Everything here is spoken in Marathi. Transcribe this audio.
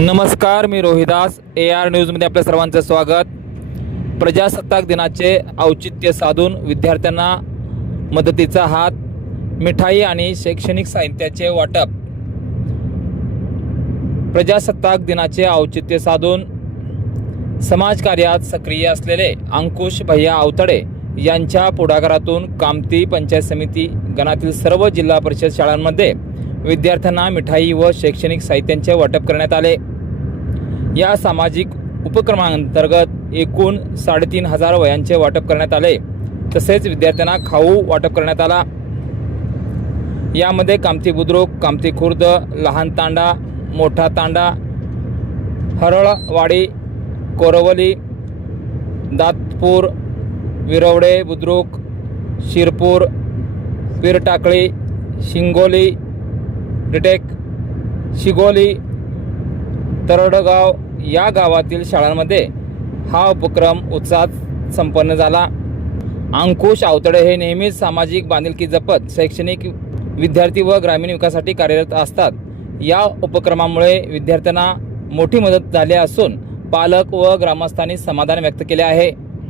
नमस्कार, मी रोहिदास AR न्यूजमध्ये आपल्या सर्वांचं स्वागत। प्रजासत्ताक दिनाचे औचित्य साधून विद्यार्थ्यांना मदतीचा हात, मिठाई आणि शैक्षणिक साहित्याचे वाटप। प्रजासत्ताक दिनाचे औचित्य साधून समाजकार्यात सक्रिय असलेले अंकुश भैया आवतडे यांच्या पुढाकारातून कामती पंचायत समिती गणातील सर्व जिल्हा परिषद शाळांमध्ये विद्यार्थ्यांना मिठाई व शैक्षणिक साहित्यांचे वाटप करण्यात आले। या सामाजिक उपक्रमांतर्गत एकूण 3,500 वह्यांचे वाटप करण्यात आले। तसेच विद्यार्थ्यांना खाऊ वाटप करण्यात आला। यामध्ये कामती बुद्रुक, कामती खुर्द, लहान तांडा, मोठा तांडा, हरळवाडी, कोरवली, दातपूर, विरवडे बुद्रुक, शिरपूर, पीरटाकळी, शिंगोली, डिटेक, शिगोली, तरडगाव या गावातील शाळांमध्ये हा उपक्रम उत्साहात संपन्न झाला। अंकुश आवतडे हे नेहमीच सामाजिक बांधिलकी जपत शैक्षणिक, विद्यार्थी व ग्रामीण विकासासाठी कार्यरत असतात। या उपक्रमामुळे विद्यार्थ्यांना मोठी मदत झाली असून पालक व ग्रामस्थांनी समाधान व्यक्त केले आहे।